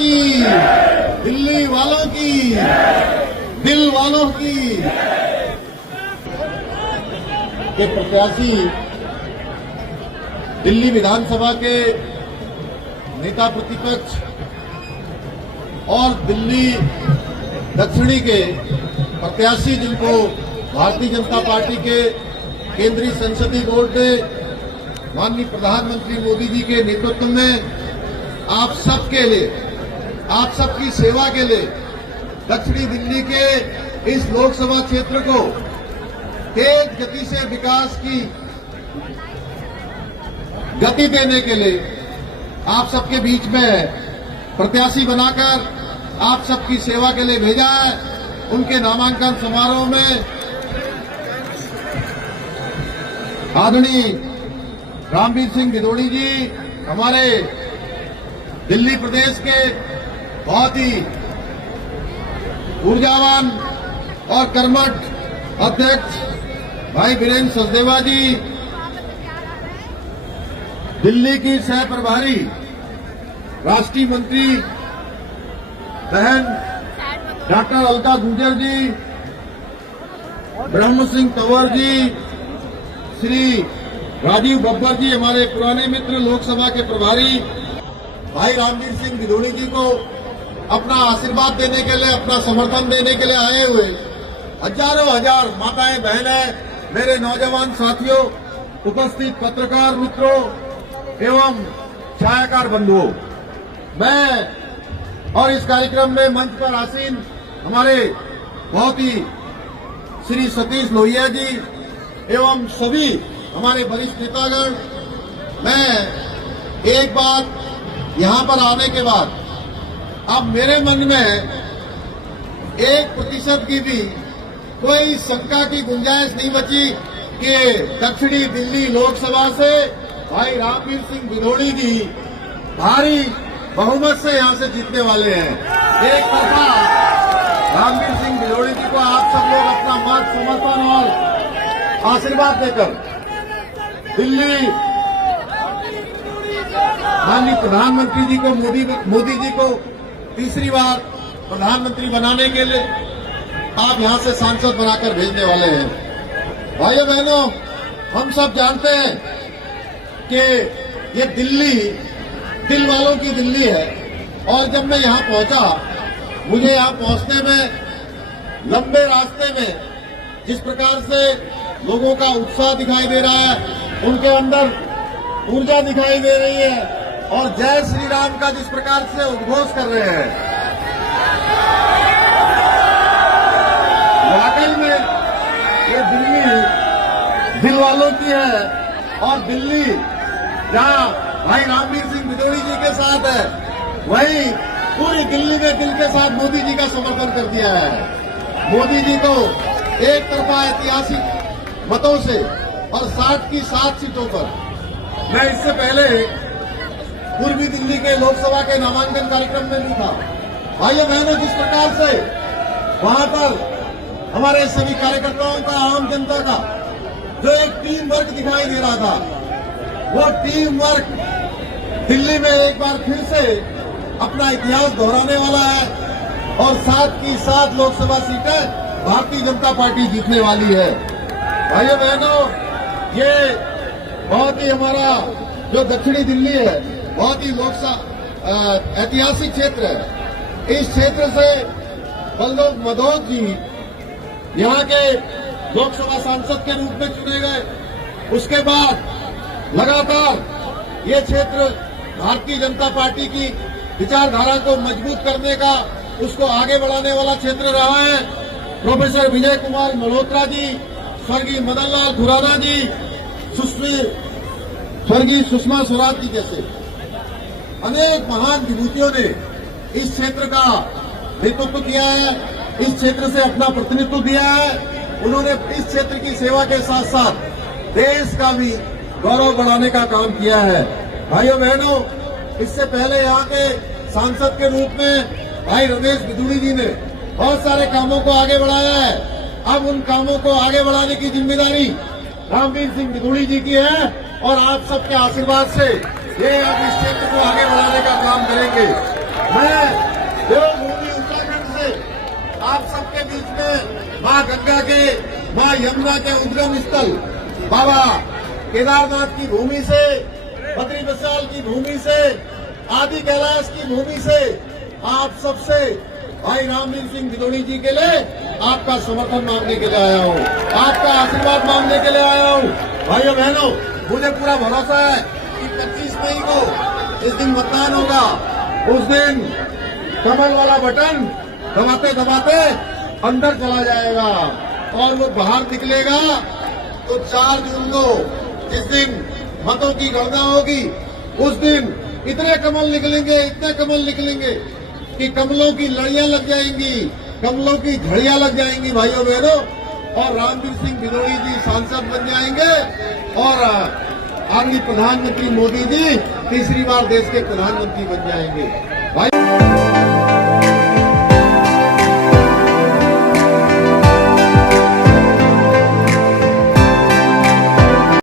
की, दिल्ली वालों की, दिल वालों की। के प्रत्याशी दिल्ली विधानसभा के नेता प्रतिपक्ष और दिल्ली दक्षिणी के प्रत्याशी, जिनको भारतीय जनता पार्टी के केंद्रीय संसदीय बोर्ड ने माननीय प्रधानमंत्री मोदी जी के नेतृत्व में आप सबके लिए, आप सबकी सेवा के लिए दक्षिणी दिल्ली के इस लोकसभा क्षेत्र को तेज गति से विकास की गति देने के लिए आप सबके बीच में प्रत्याशी बनाकर आप सबकी सेवा के लिए भेजा है। उनके नामांकन समारोह में आदरणीय रामवीर सिंह भिदोड़ी जी, हमारे दिल्ली प्रदेश के बहुत ही ऊर्जावान और कर्मठ अध्यक्ष भाई वीरेंद्र सचदेवा जी, दिल्ली की सह प्रभारी राष्ट्रीय मंत्री बहन डॉक्टर अलका गुर्जर जी, ब्रह्म सिंह तंवर जी, श्री राजीव बब्बर जी, हमारे पुराने मित्र लोकसभा के प्रभारी भाई रामवीर सिंह भिदोड़ी जी को अपना आशीर्वाद देने के लिए, अपना समर्थन देने के लिए आए हुए हजारों हजार माताएं बहनें, मेरे नौजवान साथियों, उपस्थित पत्रकार मित्रों एवं छायाकार बंधुओं, मैं और इस कार्यक्रम में मंच पर आसीन हमारे बहुत ही श्री सतीश लोहिया जी एवं सभी हमारे वरिष्ठ नेतागण, मैं एक बात यहां पर आने के बाद अब मेरे मन में 1% की भी कोई शंका की गुंजाइश नहीं बची कि दक्षिणी दिल्ली लोकसभा से भाई रामवीर सिंह भिदोड़ी जी भारी बहुमत से यहां से जीतने वाले हैं। एक तरफा रामवीर सिंह भिदोड़ी जी को आप सब लोग अपना मत, समर्थन और आशीर्वाद देकर दिल्ली माननीय प्रधानमंत्री जी को, मोदी जी को तीसरी बार प्रधानमंत्री बनाने के लिए आप यहां से सांसद बनाकर भेजने वाले हैं। भाइयों बहनों, हम सब जानते हैं कि ये दिल्ली दिल वालों की दिल्ली है, और जब मैं यहां पहुंचा, मुझे यहां पहुंचने में लंबे रास्ते में जिस प्रकार से लोगों का उत्साह दिखाई दे रहा है, उनके अंदर ऊर्जा दिखाई दे रही है और जय श्री राम का जिस प्रकार से उद्घोष कर रहे हैं, वाकई में ये दिल्ली दिल वालों की है। और दिल्ली जहां भाई रामवीर सिंह भिदोड़ी जी के साथ है, वहीं पूरी दिल्ली ने दिल के साथ मोदी जी का समर्थन कर दिया है। मोदी जी को एक तरफा ऐतिहासिक मतों से और 60 की 7 सीटों पर, मैं इससे पहले पूर्वी दिल्ली के लोकसभा के नामांकन कार्यक्रम में भी था। भाइयों बहनों, जिस प्रकार से वहां पर हमारे सभी कार्यकर्ताओं का, आम जनता का जो एक टीम वर्क दिखाई दे रहा था, वो टीम वर्क दिल्ली में एक बार फिर से अपना इतिहास दोहराने वाला है और 7 की 7 लोकसभा सीटें भारतीय जनता पार्टी जीतने वाली है। भाइयों बहनों, ये बहुत ही हमारा जो दक्षिणी दिल्ली है, बहुत ही ऐतिहासिक क्षेत्र है। इस क्षेत्र से बलदेव मधोत जी यहाँ के लोकसभा सांसद के रूप में चुने गए। उसके बाद लगातार ये क्षेत्र भारतीय जनता पार्टी की विचारधारा को मजबूत करने का, उसको आगे बढ़ाने वाला क्षेत्र रहा है। प्रोफेसर विजय कुमार मल्होत्रा जी, स्वर्गीय मदन लाल खुराना जी, स्वर्गीय सुषमा स्वराज जी जैसे अनेक महान विभूतियों ने इस क्षेत्र का नेतृत्व किया है, इस क्षेत्र से अपना प्रतिनिधित्व दिया है। उन्होंने इस क्षेत्र की सेवा के साथ साथ देश का भी गौरव बढ़ाने का काम किया है। भाइयों बहनों, इससे पहले यहाँ के सांसद के रूप में भाई रमेश भिदोड़ी जी ने बहुत सारे कामों को आगे बढ़ाया है। अब उन कामों को आगे बढ़ाने की जिम्मेदारी रामवीर सिंह भिदोड़ी जी की है और आप सबके आशीर्वाद से ये अब इस क्षेत्र को आगे बढ़ाने का काम करेंगे। मैं देवभूमि उत्तराखंड से आप सबके बीच में मां गंगा के, मां यमुना के उद्गम स्थल बाबा केदारनाथ की भूमि से, बद्री विशाल की भूमि से, आदि कैलाश की भूमि से आप सबसे भाई रामवीर सिंह भिदोड़ी जी के लिए आपका समर्थन मांगने के लिए आया हूँ, आपका आशीर्वाद मांगने के लिए आया हूँ। भाइयों बहनों, मुझे पूरा भरोसा है कि 25 मई को जिस दिन मतदान होगा उस दिन कमल वाला बटन दबाते दबाते अंदर चला जाएगा और वो बाहर निकलेगा तो 4 जून को जिस दिन मतों की गणना होगी उस दिन इतने कमल निकलेंगे कि कमलों की लड़ियां लग जाएंगी, कमलों की झड़ियां लग जाएंगी भाइयों बहनों, और रामवीर सिंह भिदोड़ी जी सांसद बन जाएंगे और आगे प्रधानमंत्री मोदी जी तीसरी बार देश के प्रधानमंत्री बन जाएंगे। भाई